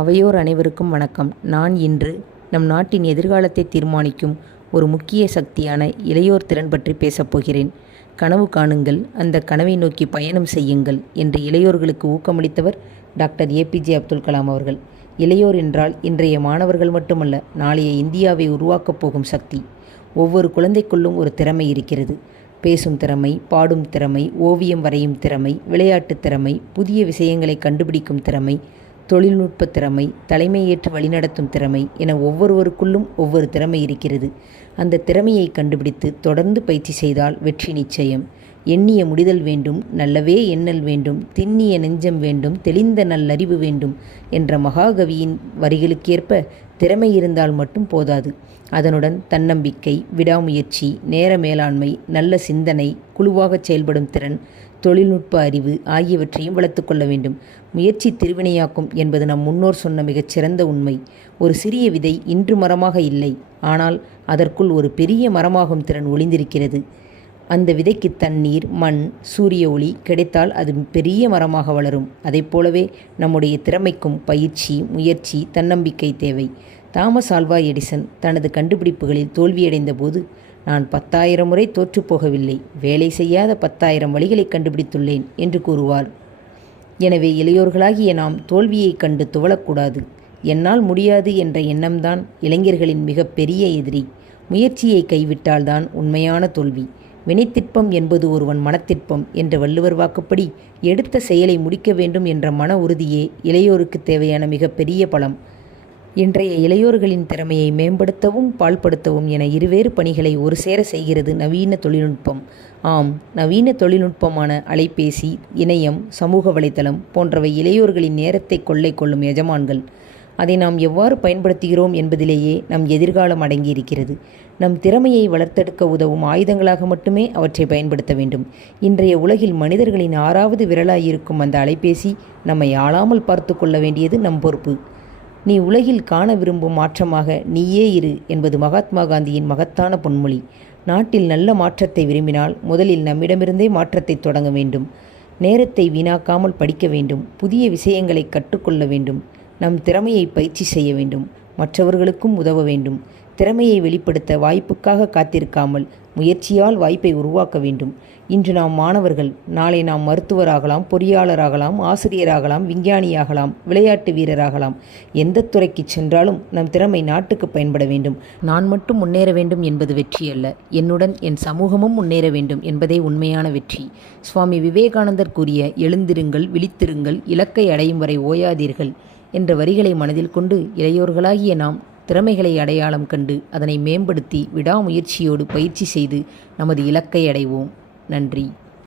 அவையோர் அனைவருக்கும் வணக்கம். நான் இன்று நம் நாட்டின் எதிர்காலத்தை தீர்மானிக்கும் ஒரு முக்கிய சக்தியான இளையோர் திறன் பற்றி பேசப்போகிறேன். கனவு காணுங்கள், அந்த கனவை நோக்கி பயணம் செய்யுங்கள் என்று இளையோர்களுக்கு ஊக்கமளித்தவர் டாக்டர் ஏபிஜே அப்துல் கலாம் அவர்கள். இளையோர் என்றால் இன்றைய மாணவர்கள் மட்டுமல்ல, நாளைய இந்தியாவை உருவாக்கப் போகும் சக்தி. ஒவ்வொரு குழந்தைக்குள்ளும் ஒரு திறமை இருக்கிறது. பேசும் திறமை, பாடும் திறமை, ஓவியம் வரையும் திறமை, விளையாட்டு திறமை, புதிய விஷயங்களை கண்டுபிடிக்கும் திறமை, தொழில்நுட்ப திறமை, தலைமையேற்று வழிநடத்தும் திறமை என ஒவ்வொருவருக்குள்ளும் ஒவ்வொரு திறமை இருக்கிறது. அந்த திறமையை கண்டுபிடித்து தொடர்ந்து பயிற்சி செய்தால் வெற்றி நிச்சயம். எண்ணிய முடிதல் வேண்டும், நல்லவே எண்ணல் வேண்டும், திண்ணிய நெஞ்சம் வேண்டும், தெளிந்த நல்லறிவு வேண்டும் என்ற மகாகவியின் வரிகளுக்கேற்ப திறமை இருந்தால் மட்டும் போதாது. அதனுடன் தன்னம்பிக்கை, விடாமுயற்சி, நேர மேலாண்மை, நல்ல சிந்தனை, குழுவாக செயல்படும் திறன், தொழில்நுட்ப அறிவு ஆகியவற்றையும் வளர்த்து கொள்ள வேண்டும். முயற்சி திருவினையாக்கும் என்பது நம் முன்னோர் சொன்ன மிகச்சிறந்த உண்மை. ஒரு சிறிய விதை இன்று மரமாக இல்லை, ஆனால் அதற்குள் ஒரு பெரிய மரமாகும் திறன் ஒளிந்திருக்கிறது. அந்த விதைக்கு தண்ணீர், மண், சூரிய ஒளி கிடைத்தால் அது பெரிய மரமாக வளரும். அதைப்போலவே நம்முடைய திறமைக்கும் பயிற்சி, முயற்சி, தன்னம்பிக்கை தேவை. தாமஸ் ஆல்வா எடிசன் தனது கண்டுபிடிப்புகளில் தோல்வியடைந்த போது, நான் 10,000 முறை தோற்றுப்போகவில்லை, வேலை செய்யாத 10,000 வழிகளை கண்டுபிடித்துள்ளேன் என்று கூறுவார். எனவே இளையோர்களாகிய நாம் தோல்வியை கண்டு துவளக்கூடாது. என்னால் முடியாது என்ற எண்ணம்தான் இளைஞர்களின் மிக பெரிய எதிரி. முயற்சியை கைவிட்டால்தான் உண்மையான தோல்வி. வினைத்திற்பம் என்பது ஒருவன் மனத்திற்பம் என்ற வள்ளுவர் வாக்குப்படி எடுத்த செயலை முடிக்க வேண்டும் என்ற மன உறுதியே இளையோருக்கு தேவையான மிக பெரிய பலம். இன்றைய இளையோர்களின் திறமையை மேம்படுத்தவும் பால்படுத்தவும் என இருவேறு பணிகளை ஒரு சேர செய்கிறது நவீன தொழில்நுட்பம். ஆம், நவீன தொழில்நுட்பமான அலைபேசி, இணையம், சமூக வலைத்தளம் போன்றவை இளையோர்களின் நேரத்தை கொள்ளை கொள்ளும் எஜமான்கள். அதை நாம் எவ்வாறு பயன்படுத்துகிறோம் என்பதிலேயே நம் எதிர்காலம் அடங்கியிருக்கிறது. நம் திறமையை வளர்த்தெடுக்க உதவும் ஆயுதங்களாக மட்டுமே அவற்றை பயன்படுத்த வேண்டும். இன்றைய உலகில் மனிதர்களின் 6வது விரலாயிருக்கும் அந்த அலைபேசி நம்மை ஆளாமல் பார்த்து கொள்ள வேண்டியது நம் பொறுப்பு. நீ உலகில் காண விரும்பும் மாற்றமாக நீயே இரு என்பது மகாத்மா காந்தியின் மகத்தான பொன்மொழி. நாட்டில் நல்ல மாற்றத்தை விரும்பினால் முதலில் நம்மிடமிருந்தே மாற்றத்தை தொடங்க வேண்டும். நேரத்தை வீணாக்காமல் படிக்க வேண்டும். புதிய விஷயங்களை கற்றுக்கொள்ள வேண்டும். நம் திறமையை பயிற்சி செய்ய வேண்டும். மற்றவர்களுக்கும் உதவ வேண்டும். திறமையை வெளிப்படுத்த வாய்ப்புக்காக காத்திருக்காமல் முயற்சியால் வாய்ப்பை உருவாக்க வேண்டும். இன்று நாம் மாணவர்கள், நாளை நாம் மருத்துவராகலாம், பொறியாளராகலாம், ஆசிரியராகலாம், விஞ்ஞானியாகலாம், விளையாட்டு வீரராகலாம். எந்த துறைக்கு சென்றாலும் நம் திறமை நாட்டுக்கு பயன்பட வேண்டும். நான் மட்டும் முன்னேற வேண்டும் என்பது வெற்றி அல்ல, என்னுடன் என் சமூகமும் முன்னேற வேண்டும் என்பதே உண்மையான வெற்றி. சுவாமி விவேகானந்தர் கூறிய எழுந்திருங்கள், விழித்திருங்கள், இலக்கை அடையும் வரை ஓயாதீர்கள் என்ற வரிகளை மனதில் கொண்டு இளையோர்களாகிய நாம் திறமைகளை அடையாளம் கண்டு அதனை மேம்படுத்தி விடாமுயற்சியோடு பயிற்சி செய்து நமது இலக்கை அடைவோம். நன்றி.